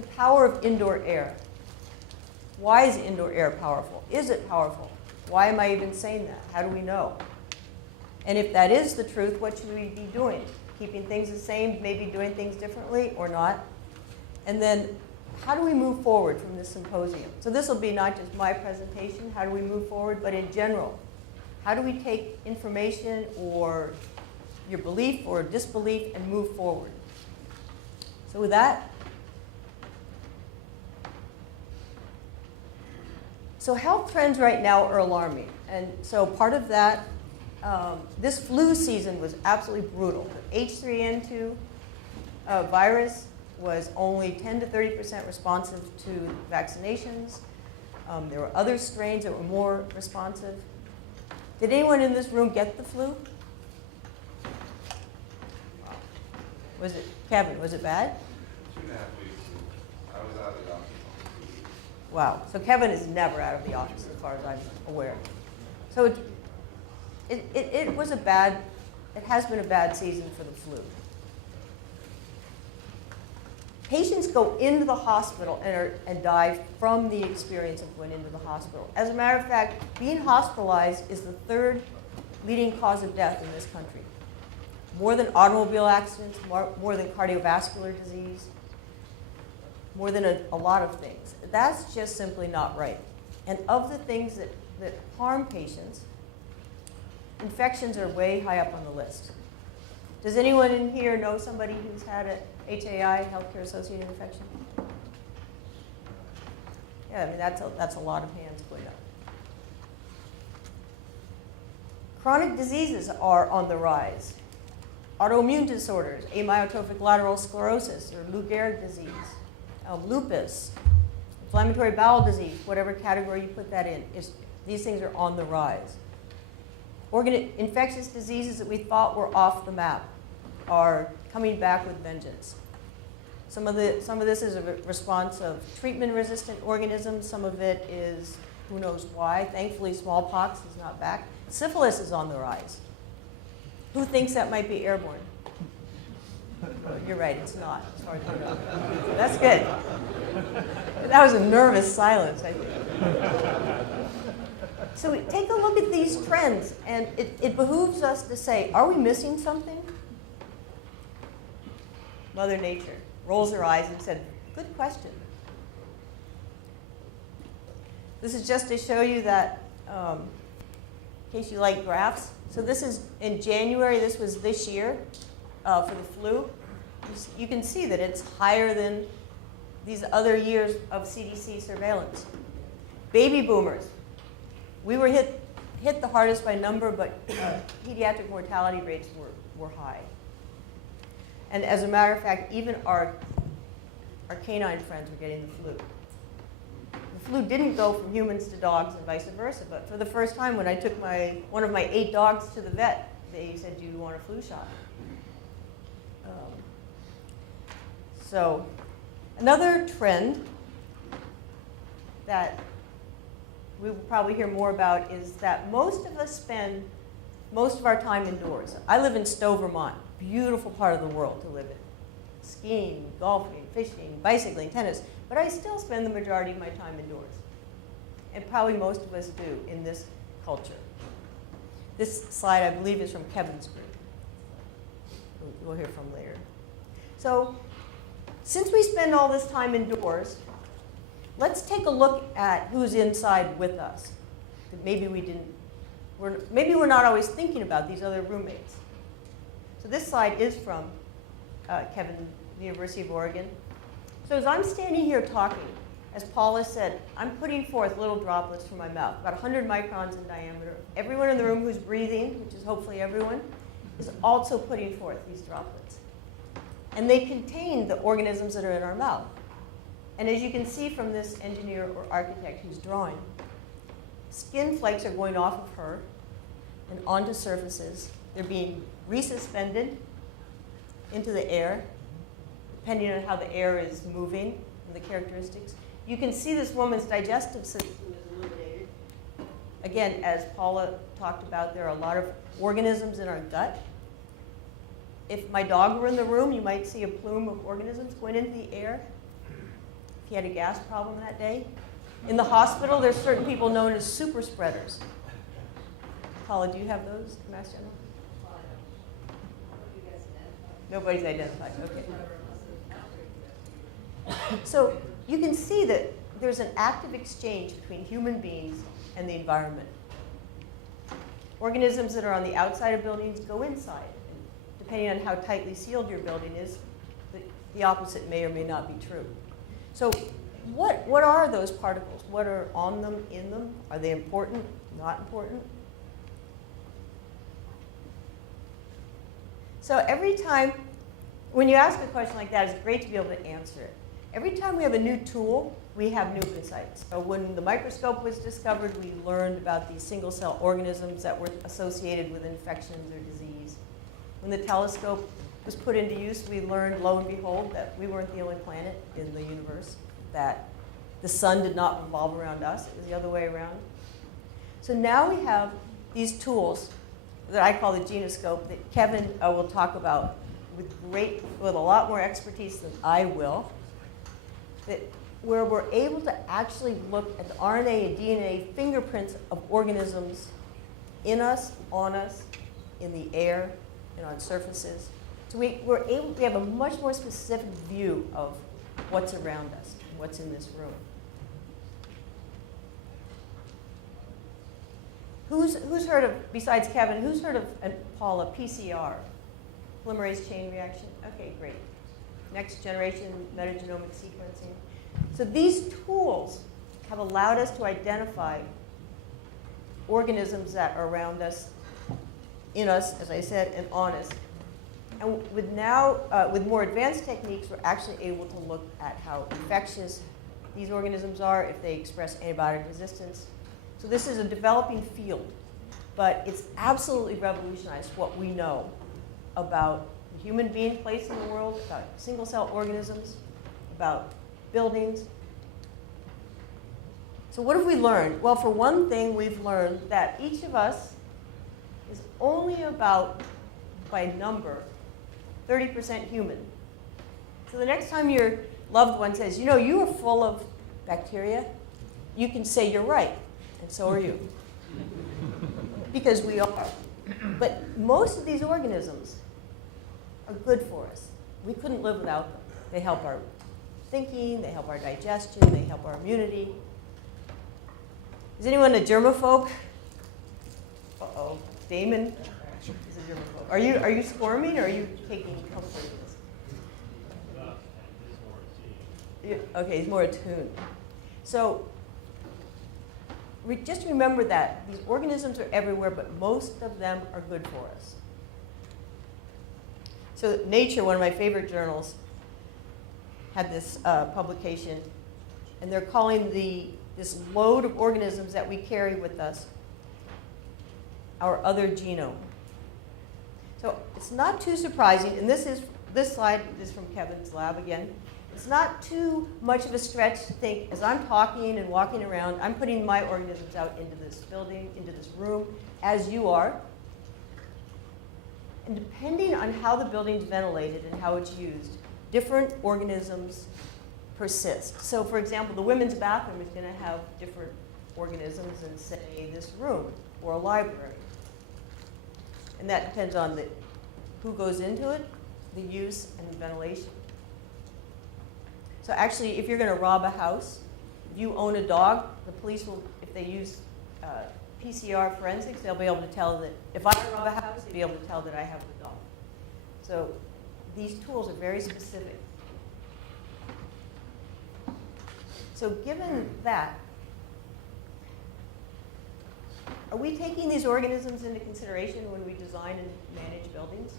the power of indoor air. Why is indoor air powerful? Is it powerful? Why am I even saying that? How do we know? And if that is the truth, what should we be doing? Keeping things the same, maybe doing things differently or not? And then how do we move forward from this symposium? So this will be not just my presentation, how do we move forward, but in general. How do we take information or your belief or disbelief and move forward? So with that, so health trends right now are alarming. And so part of that, this flu season was absolutely brutal. The H3N2 virus was only 10 to 30% responsive to vaccinations. There were other strains that were more responsive. Did anyone in this room get the flu? Wow. Was it, Kevin, was it bad? 2.5 weeks. I was out of the office. Wow. So Kevin is never out of the office as far as I'm aware. So it was a bad, it has been a bad season for the flu. Patients go into the hospital and die from the experience of going into the hospital. As a matter of fact, being hospitalized is the third leading cause of death in this country. More than automobile accidents, more than cardiovascular disease, more than a lot of things. That's just simply not right. And of the things that harm patients, infections are way high up on the list. Does anyone in here know somebody who's had a HAI, healthcare associated infection? Yeah, I mean, that's a lot of hands going up. Chronic diseases are on the rise. Autoimmune disorders, amyotrophic lateral sclerosis, or Lou Gehrig's disease, lupus, inflammatory bowel disease, whatever category you put that in, these things are on the rise. Infectious diseases that we thought were off the map are coming back with vengeance. Some of this is a response of treatment-resistant organisms. Some of it is who knows why. Thankfully, smallpox is not back. Syphilis is on the rise. Who thinks that might be airborne? You're right, it's not, as far as I know. That's good. That was a nervous silence, I think. So we take a look at these trends, and it behooves us to say, are we missing something? Mother Nature rolls her eyes and said, good question. This is just to show you that, in case you like graphs. So this is in January, this was this year for the flu. You can see that it's higher than these other years of CDC surveillance. Baby boomers. We were hit the hardest by number, but pediatric mortality rates were high. And as a matter of fact, even our canine friends were getting the flu. The flu didn't go from humans to dogs and vice versa, but for the first time when I took one of my 8 dogs to the vet, they said, do you want a flu shot? So another trend that we will probably hear more about is that most of us spend most of our time indoors. I live in Stowe, Vermont, beautiful part of the world to live in. Skiing, golfing, fishing, bicycling, tennis, but I still spend the majority of my time indoors. And probably most of us do in this culture. This slide, I believe, is from Kevin's group. We'll hear from later. So, since we spend all this time indoors, let's take a look at who's inside with us. Maybe maybe we're not always thinking about these other roommates. So this slide is from Kevin, the University of Oregon. So as I'm standing here talking, as Paula said, I'm putting forth little droplets from my mouth, about 100 microns in diameter. Everyone in the room who's breathing, which is hopefully everyone, is also putting forth these droplets. And they contain the organisms that are in our mouth. And as you can see from this engineer or architect who's drawing, skin flakes are going off of her and onto surfaces. They're being resuspended into the air, depending on how the air is moving and the characteristics. You can see this woman's digestive system is illuminated. Again, as Paula talked about, there are a lot of organisms in our gut. If my dog were in the room, you might see a plume of organisms going into the air. he had a gas problem that day. In the hospital, there's certain people known as super spreaders. Paula, do you have those, Mass General? Nobody's identified, okay. So you can see that there's an active exchange between human beings and the environment. Organisms that are on the outside of buildings go inside. And depending on how tightly sealed your building is, the opposite may or may not be true. So what are those particles? What are on them, in them? Are they important, not important? So every time, when you ask a question like that, it's great to be able to answer it. Every time we have a new tool, we have new insights. So when the microscope was discovered, we learned about these single-cell organisms that were associated with infections or disease. When the telescope was put into use, we learned, lo and behold, that we weren't the only planet in the universe, that the sun did not revolve around us, it was the other way around. So now we have these tools that I call the genoscope that Kevin will talk about with a lot more expertise than I will, where we're able to actually look at the RNA and DNA fingerprints of organisms in us, on us, in the air, and on surfaces. So we have a much more specific view of what's around us, and what's in this room. Who's heard of, besides Kevin, who's heard of, and Paula, PCR, polymerase chain reaction? Okay, great. Next generation metagenomic sequencing. So these tools have allowed us to identify organisms that are around us, in us, as I said, and on us. And with more advanced techniques, we're actually able to look at how infectious these organisms are, if they express antibiotic resistance. So this is a developing field, but it's absolutely revolutionized what we know about the human being place in the world, about single-cell organisms, about buildings. So what have we learned? Well, for one thing, we've learned that each of us is only about, by number, 30% human. So the next time your loved one says, you know, you are full of bacteria, you can say you're right, and so are you. Because we are. But most of these organisms are good for us. We couldn't live without them. They help our thinking, they help our digestion, they help our immunity. Is anyone a germaphobe? Uh-oh, Damon is a germaphobe. Are you squirming, or are you taking comfort in this? Okay, he's more attuned. So just remember that these organisms are everywhere, but most of them are good for us. So Nature, one of my favorite journals, had this publication, and they're calling this load of organisms that we carry with us our other genome. So it's not too surprising, and this slide is from Kevin's lab again. It's not too much of a stretch to think, as I'm talking and walking around, I'm putting my organisms out into this building, into this room, as you are. And depending on how the building's ventilated and how it's used, different organisms persist. So for example, the women's bathroom is going to have different organisms than, say, this room or a library. And that depends on who goes into it, the use, and the ventilation. So actually, if you're going to rob a house, if you own a dog, the police will, if they use PCR forensics, they'll be able to tell that if I rob a house, they'll be able to tell that I have the dog. So these tools are very specific. So given that, are we taking these organisms into consideration when we design and manage buildings?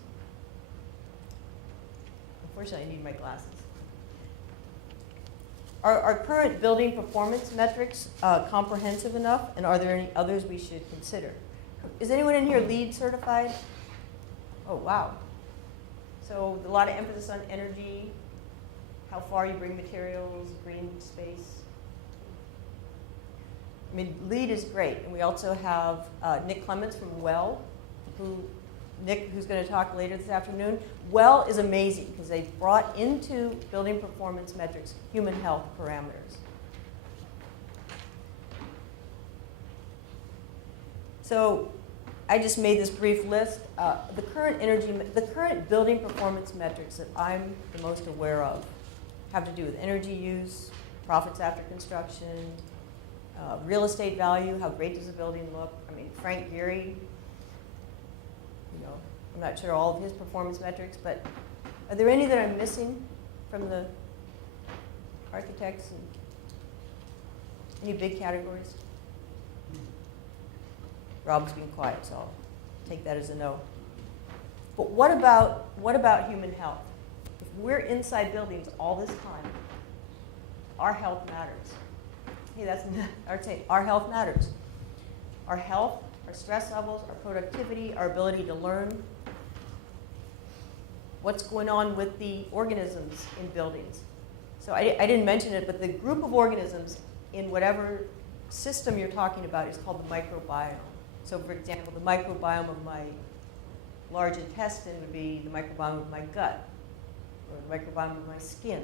Unfortunately, I need my glasses. Are our current building performance metrics comprehensive enough, and are there any others we should consider? Is anyone in here LEED certified? Oh, wow. So a lot of emphasis on energy, how far you bring materials, green space. I mean, LEED is great, and we also have Nick Clements from Well, who Nick, who's going to talk later this afternoon, well is amazing because they brought into building performance metrics human health parameters. So I just made this brief list. The current building performance metrics that I'm the most aware of have to do with energy use, profits after construction, real estate value, how great does a building look. I mean, Frank Gehry, I'm not sure all of his performance metrics, but are there any that I'm missing from the architects? And any big categories? Rob's being quiet, so I'll take that as a no. But what about human health? If we're inside buildings all this time, our health matters. Hey, our health matters. Our health, our stress levels, our productivity, our ability to learn. What's going on with the organisms in buildings? So I didn't mention it, but the group of organisms in whatever system you're talking about is called the microbiome. So for example, the microbiome of my large intestine would be the microbiome of my gut, or the microbiome of my skin.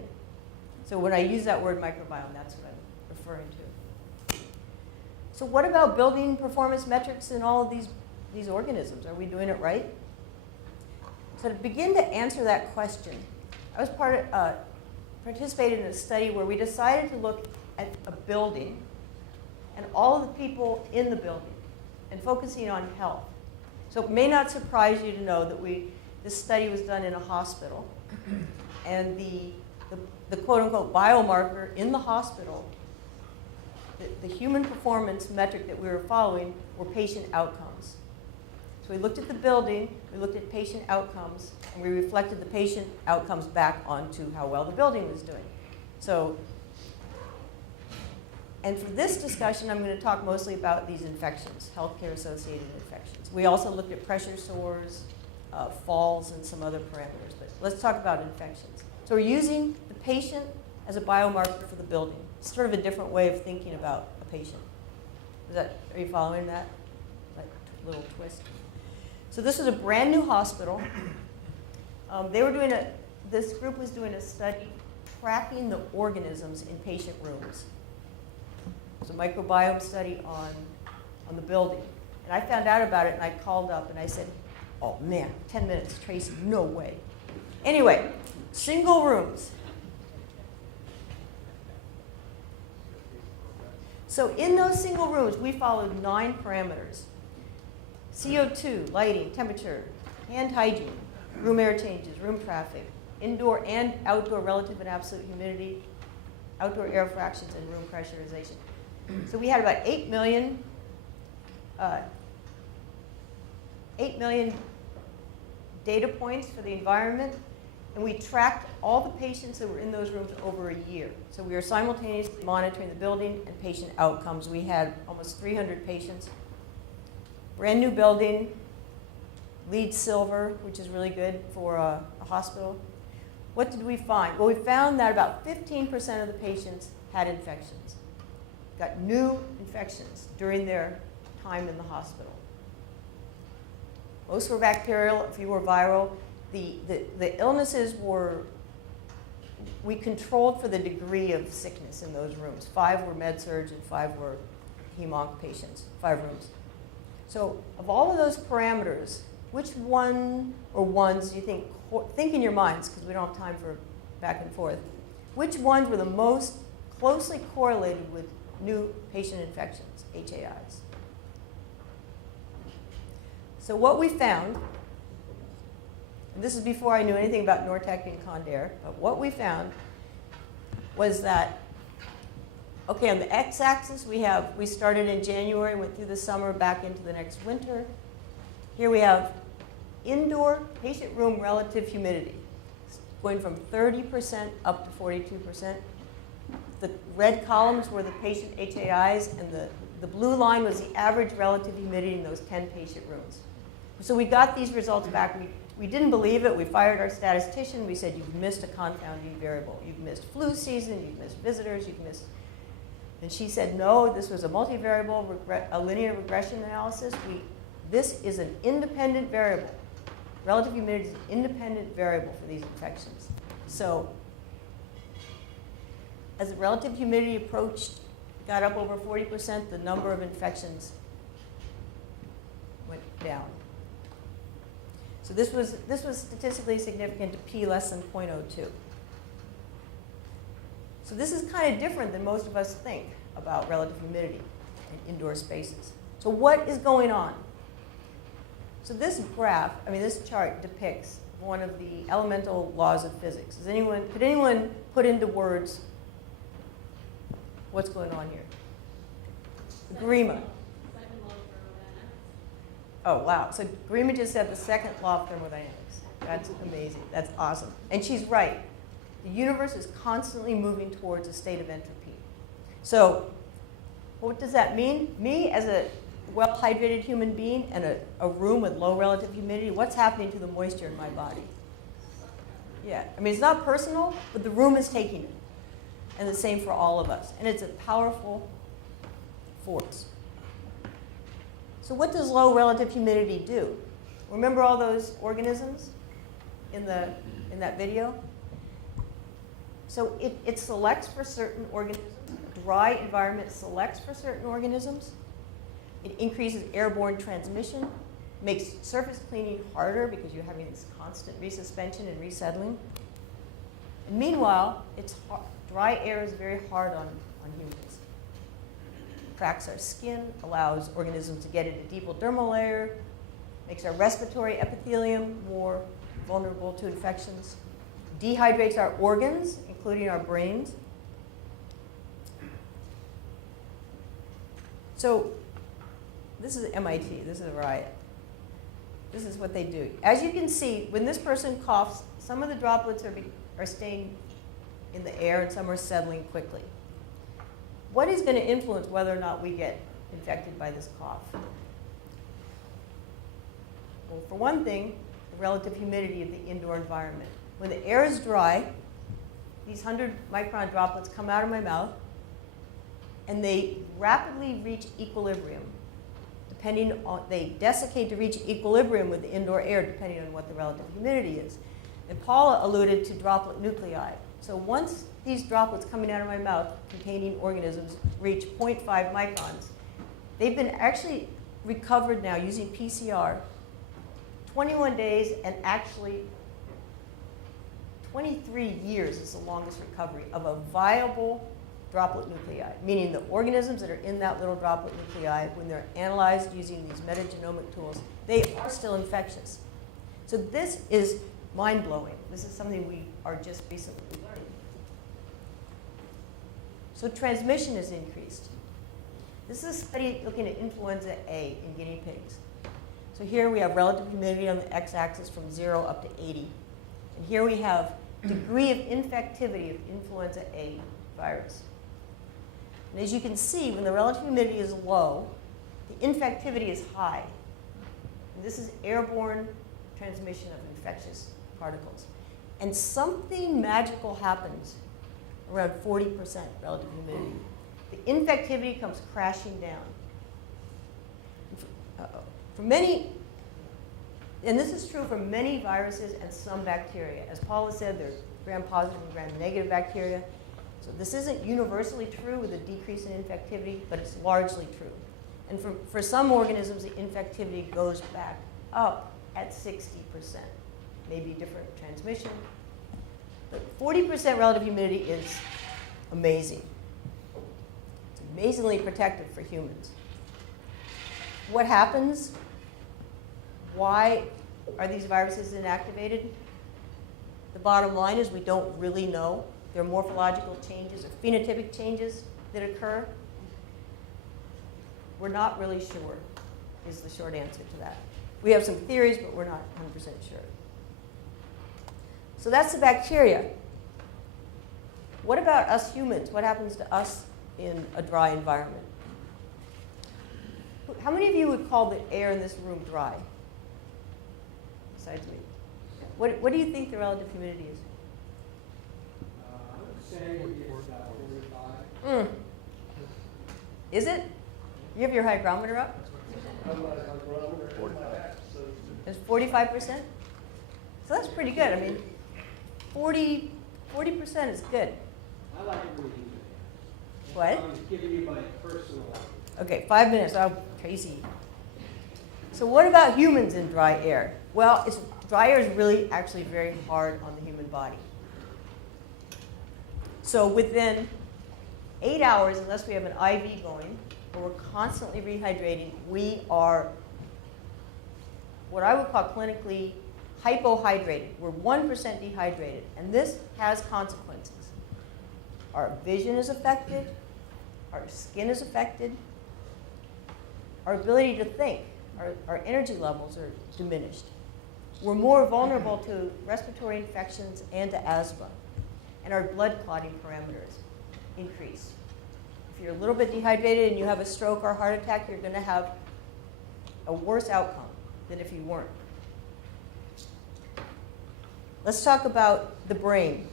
So when I use that word microbiome, that's what I'm referring to. So what about building performance metrics in all of these organisms? Are we doing it right? So to begin to answer that question, I was participated in a study where we decided to look at a building and all of the people in the building and focusing on health. So it may not surprise you to know that this study was done in a hospital, and the quote-unquote biomarker in the hospital, the human performance metric that we were following were patient outcomes. So we looked at the building, we looked at patient outcomes, and we reflected the patient outcomes back onto how well the building was doing. And for this discussion, I'm going to talk mostly about these infections, healthcare-associated infections. We also looked at pressure sores, falls, and some other parameters. But let's talk about infections. So we're using the patient as a biomarker for the building. It's sort of a different way of thinking about a patient. Are you following that? That little twist. So this is a brand new hospital. This group was doing a study tracking the organisms in patient rooms. It was a microbiome study on the building. And I found out about it, and I called up, and I said, oh, man, 10 minutes, Tracy, no way. Anyway, single rooms. So in those single rooms, we followed 9 parameters. CO2, lighting, temperature, hand hygiene, room air changes, room traffic, indoor and outdoor relative and absolute humidity, outdoor air fractions, and room pressurization. So we had about 8 million data points for the environment, and we tracked all the patients that were in those rooms over a year. So we were simultaneously monitoring the building and patient outcomes. We had almost 300 patients. Brand new building, LEED Silver, which is really good for a hospital. What did we find? Well, we found that about 15% of the patients had infections, got new infections during their time in the hospital. Most were bacterial, a few were viral. The illnesses we controlled for the degree of sickness in those rooms. 5 were med-surg and 5 were hem-onc patients, 5 rooms. So of all of those parameters, which one or ones do you think in your minds, because we don't have time for back and forth, which ones were the most closely correlated with new patient infections, HAIs? So what we found, and this is before I knew anything about Nortec and Condair, but what we found was that, okay, on the x-axis we started in January, went through the summer, back into the next winter. Here we have indoor patient room relative humidity, going from 30% up to 42%. The red columns were the patient HAIs, and the blue line was the average relative humidity in those 10 patient rooms. So we got these results back. We didn't believe it. We fired our statistician. We said, you've missed a confounding variable. You've missed flu season, you've missed visitors, you've missed... And she said, no, this was a multivariable, a linear regression analysis. This is an independent variable. relative humidity is an independent variable for these infections. So as the relative humidity approached, got up over 40%, the number of infections went down. So this was statistically significant to p less than 0.02. So this is kind of different than most of us think about relative humidity in indoor spaces. So what is going on? So this graph, this chart depicts one of the elemental laws of physics. Could anyone put into words what's going on here? Grima. Oh, wow. So Grima just said the second law of thermodynamics. That's amazing. That's awesome. And she's right. The universe is constantly moving towards a state of entropy. So what does that mean? Me, as a well-hydrated human being in a room with low relative humidity, what's happening to the moisture in my body? Yeah, it's not personal, but the room is taking it. And the same for all of us. And it's a powerful force. So what does low relative humidity do? Remember all those organisms in that video? So it selects for certain organisms. A dry environment selects for certain organisms. It increases airborne transmission, makes surface cleaning harder because you're having this constant resuspension and resettling. And meanwhile, dry air is very hard on humans. It cracks our skin, allows organisms to get into deeper dermal layer, makes our respiratory epithelium more vulnerable to infections, dehydrates our organs, including our brains. So this is MIT, this is a riot. This is what they do. As you can see, when this person coughs, some of the droplets are staying in the air and some are settling quickly. What is going to influence whether or not we get infected by this cough? Well, for one thing, the relative humidity of the indoor environment. When the air is dry, these 100-micron droplets come out of my mouth, and they rapidly reach equilibrium. They desiccate to reach equilibrium with the indoor air, depending on what the relative humidity is. And Paula alluded to droplet nuclei. So once these droplets coming out of my mouth containing organisms reach 0.5 microns, they've been actually recovered now using PCR 21 days, and actually 23 years is the longest recovery of a viable droplet nuclei, meaning the organisms that are in that little droplet nuclei, when they're analyzed using these metagenomic tools, they are still infectious. So this is mind-blowing. This is something we are just recently learning. So transmission is increased. This is a study looking at influenza A in guinea pigs. So here we have relative humidity on the x-axis from 0 up to 80. And here we have degree of infectivity of influenza A virus. And as you can see, when the relative humidity is low, the infectivity is high. And this is airborne transmission of infectious particles. And something magical happens around 40% relative humidity. The infectivity comes crashing down. For many, and this is true for many viruses and some bacteria. As Paula said, there's gram-positive and gram-negative bacteria. So this isn't universally true with a decrease in infectivity, but it's largely true. And for some organisms, the infectivity goes back up at 60%. Maybe different transmission. But 40% relative humidity is amazing. It's amazingly protective for humans. What happens? Why are these viruses inactivated? The bottom line is we don't really know. There are morphological changes or phenotypic changes that occur. We're not really sure, is the short answer to that. We have some theories, but we're not 100% sure. So that's the bacteria. What about us humans? What happens to us in a dry environment? How many of you would call the air in this room dry? Besides me. What do you think the relative humidity is? I would say it's about 45. Is it? You have your hygrometer up? I'm not a hygrometer. 45. It's 45%? So that's pretty good. I mean, 40% is good. I like it when you do that. What? I'm just giving you my personal. Okay, 5 minutes. Oh, crazy. So what about humans in dry air? Well, dry air is really actually very hard on the human body. So within 8 hours, unless we have an IV going, where we're constantly rehydrating, we are what I would call clinically hypohydrated. We're 1% dehydrated, and this has consequences. Our vision is affected, our skin is affected, our ability to think, our energy levels are diminished. We're more vulnerable to respiratory infections and to asthma, and our blood clotting parameters increase. If you're a little bit dehydrated and you have a stroke or a heart attack, you're going to have a worse outcome than if you weren't. Let's talk about the brain.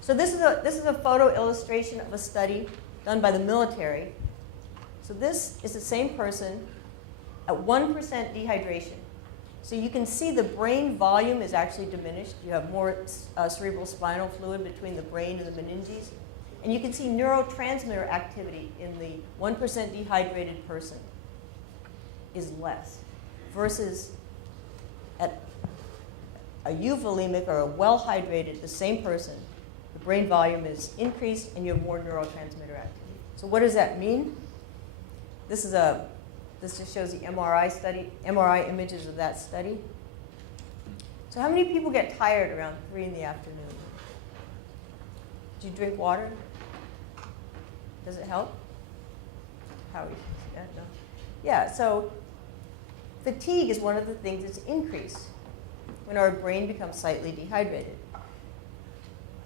So this is a photo illustration of a study done by the military. So this is the same person at 1% dehydration. So you can see the brain volume is actually diminished. You have more cerebral spinal fluid between the brain and the meninges. And you can see neurotransmitter activity in the 1% dehydrated person is less versus at a euvolemic or a well-hydrated, the same person, the brain volume is increased and you have more neurotransmitter activity. So what does that mean? This just shows the MRI images of that study. So how many people get tired around 3 in the afternoon? Do you drink water? Does it help? How we? Yeah, no. Yeah, so fatigue is one of the things that's increased when our brain becomes slightly dehydrated.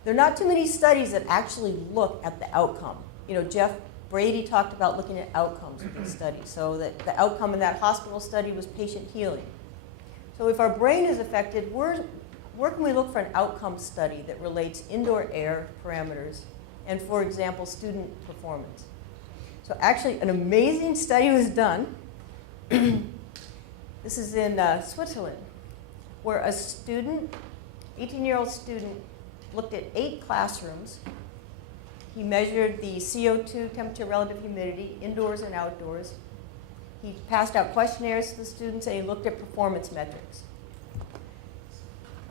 There are not too many studies that actually look at the outcome. You know, Jeff Brady talked about looking at outcomes with these studies. So that the outcome in that hospital study was patient healing. So if our brain is affected, where can we look for an outcome study that relates indoor air parameters and, for example, student performance? So actually, an amazing study was done. This is in Switzerland, where a student, 18-year-old student, looked at 8 classrooms. He measured the CO2 temperature, relative humidity, indoors and outdoors. He passed out questionnaires to the students, and he looked at performance metrics.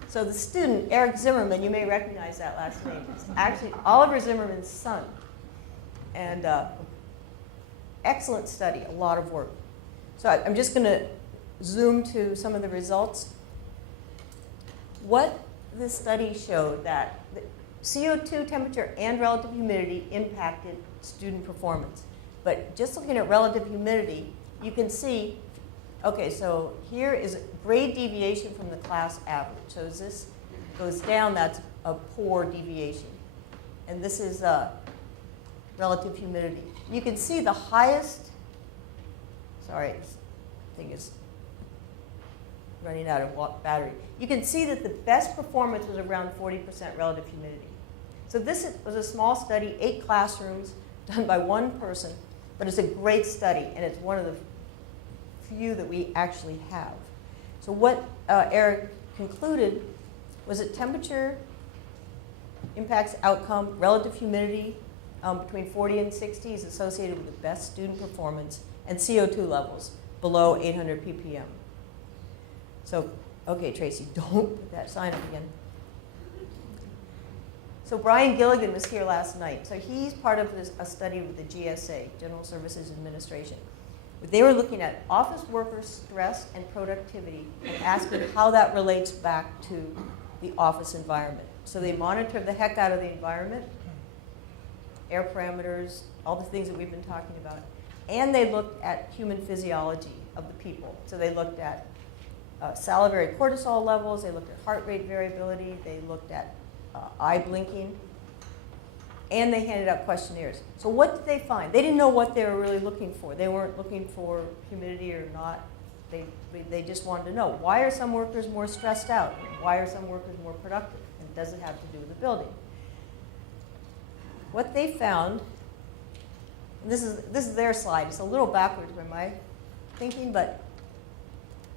So the student, Eric Zimmerman, you may recognize that last name, it's actually Oliver Zimmerman's son. And excellent study, a lot of work. So I'm just going to zoom to some of the results. What this study showed that the CO2 temperature and relative humidity impacted student performance. But just looking at relative humidity, you can see, okay, so here is a grade deviation from the class average. So as this goes down, that's a poor deviation. And this is relative humidity. You can see the highest, sorry, I think it's running out of battery. You can see that the best performance was around 40% relative humidity. So this was a small study, 8 classrooms, done by one person, but it's a great study, and it's one of the few that we actually have. So what Eric concluded was that temperature impacts outcome, relative humidity between 40 and 60 is associated with the best student performance, and CO2 levels below 800 ppm. So, okay, Tracy, don't put that sign up again. So Brian Gilligan was here last night. So he's part of a study with the GSA, General Services Administration. They were looking at office worker stress and productivity and asking how that relates back to the office environment. So they monitored the heck out of the environment, air parameters, all the things that we've been talking about. And they looked at human physiology of the people. So they looked at salivary cortisol levels, they looked at heart rate variability, they looked at eye blinking, and they handed out questionnaires. So what did they find? They didn't know what they were really looking for. They weren't looking for humidity or not. They just wanted to know, why are some workers more stressed out? Why are some workers more productive? And does it have to do with the building? What they found, and this is their slide. It's a little backwards by my thinking, but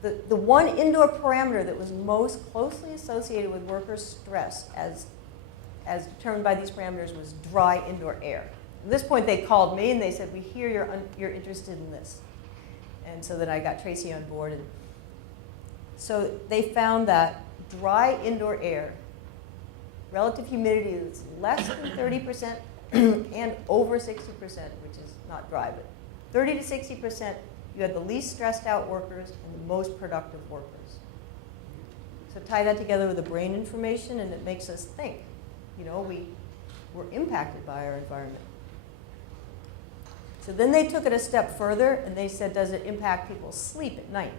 The one indoor parameter that was most closely associated with worker stress as determined by these parameters was dry indoor air. At this point, they called me and they said, we hear you're interested in this. And so then I got Tracy on board. And so they found that dry indoor air, relative humidity is less than 30% and over 60%, which is not dry, but 30 to 60%, you have the least stressed out workers and the most productive workers. So tie that together with the brain information and it makes us think. You know, we're impacted by our environment. So then they took it a step further and they said, does it impact people's sleep at night?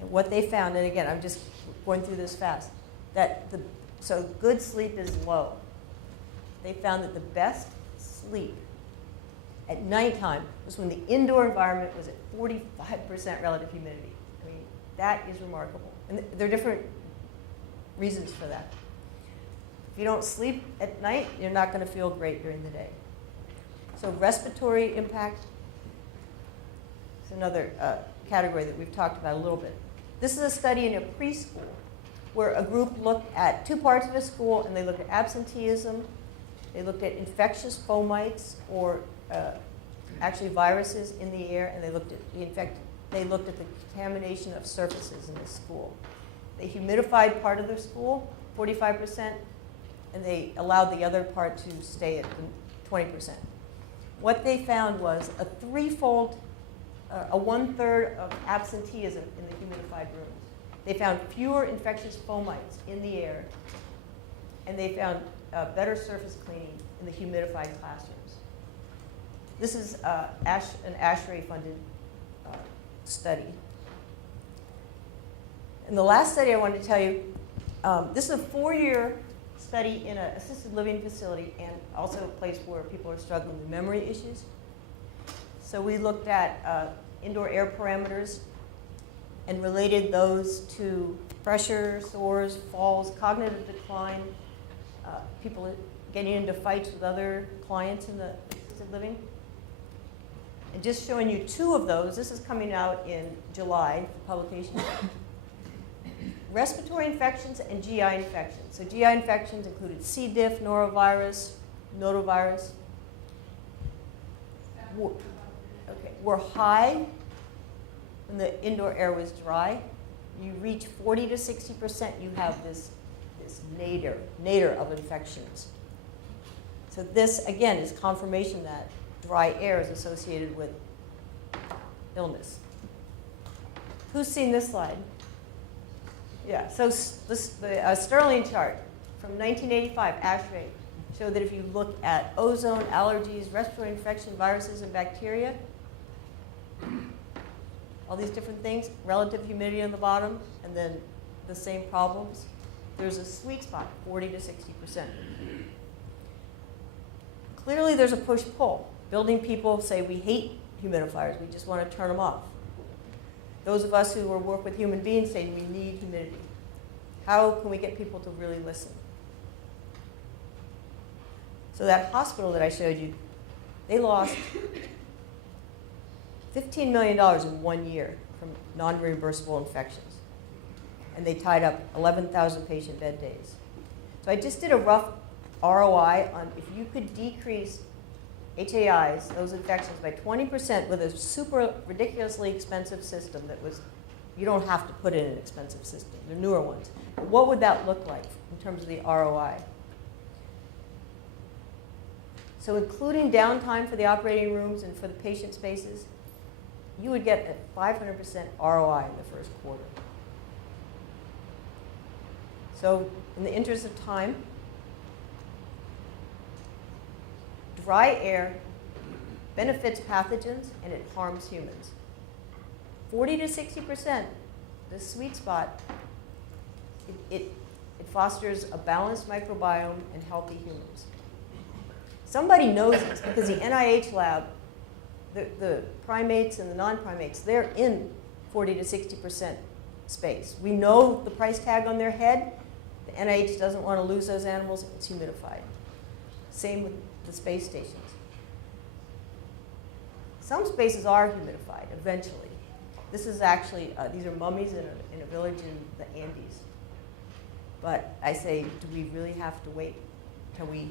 And what they found, and again, I'm just going through this fast, so good sleep is low. They found that the best sleep at nighttime was when the indoor environment was at 45% relative humidity. I mean, that is remarkable. And there are different reasons for that. If you don't sleep at night, you're not going to feel great during the day. So respiratory impact is another category that we've talked about a little bit. This is a study in a preschool where a group looked at two parts of a school and they looked at absenteeism, they looked at infectious fomites or actually viruses in the air, and they looked at the contamination of surfaces in the school. They humidified part of their school, 45%, and they allowed the other part to stay at 20%. What they found was a threefold, a one-third of absenteeism in the humidified rooms. They found fewer infectious fomites in the air, and they found better surface cleaning in the humidified classrooms. This is an ASHRAE-funded study. And the last study I wanted to tell you, this is a 4-year study in an assisted living facility and also a place where people are struggling with memory issues. So we looked at indoor air parameters and related those to pressure, sores, falls, cognitive decline, people getting into fights with other clients in the assisted living. And just showing you two of those, this is coming out in July, publication. Respiratory infections and GI infections. So GI infections included C. diff, norovirus, notavirus. Were high when the indoor air was dry. You reach 40 to 60%, you have this nadir of infections. So this, again, is confirmation that dry air is associated with illness. Who's seen this slide? Yeah, so the Sterling chart from 1985, ASHRAE, showed that if you look at ozone, allergies, respiratory infection, viruses, and bacteria, all these different things, relative humidity on the bottom, and then the same problems, there's a sweet spot, 40 to 60%. Clearly there's a push-pull. Building people say we hate humidifiers, we just want to turn them off. Those of us who work with human beings say we need humidity. How can we get people to really listen? So that hospital that I showed you, they lost $15 million in 1 year from non-reimbursable infections. And they tied up 11,000 patient bed days. So I just did a rough ROI on if you could decrease HAIs, those infections, by 20% with a super ridiculously expensive system that was, you don't have to put in an expensive system, they're newer ones. What would that look like in terms of the ROI? So including downtime for the operating rooms and for the patient spaces, you would get a 500% ROI in the first quarter. So in the interest of time, dry air benefits pathogens and it harms humans. 40 to 60%, the sweet spot, it fosters a balanced microbiome and healthy humans. Somebody knows this because the NIH lab, the primates and the non-primates, they're in 40 to 60% space. We know the price tag on their head. The NIH doesn't want to lose those animals. It's humidified. Same with the space stations. Some spaces are humidified eventually, This is actually, these are mummies in a village in the Andes. But I say, do we really have to wait till we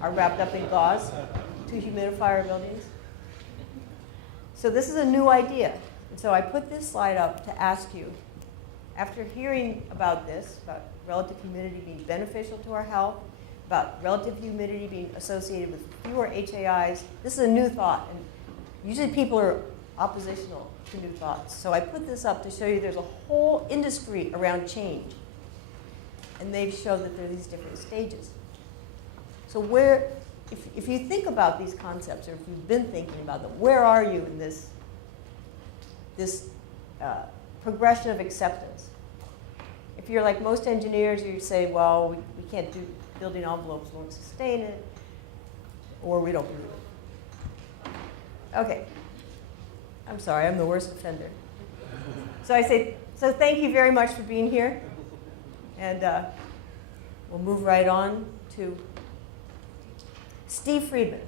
are wrapped up in gauze to humidify our buildings? So this is a new idea. And so I put this slide up to ask you, after hearing about this, about relative humidity being beneficial to our health, about relative humidity being associated with fewer HAIs, this is a new thought. And usually people are oppositional to new thoughts. So I put this up to show you there's a whole industry around change. And they've shown that there are these different stages. So where, if you think about these concepts, or if you've been thinking about them, where are you in this progression of acceptance? If you're like most engineers, you say, well, we can't do, building envelopes won't sustain it, or we don't believe it. Okay. I'm sorry, I'm the worst offender. So I say, so thank you very much for being here. And we'll move right on to Steve Friedman.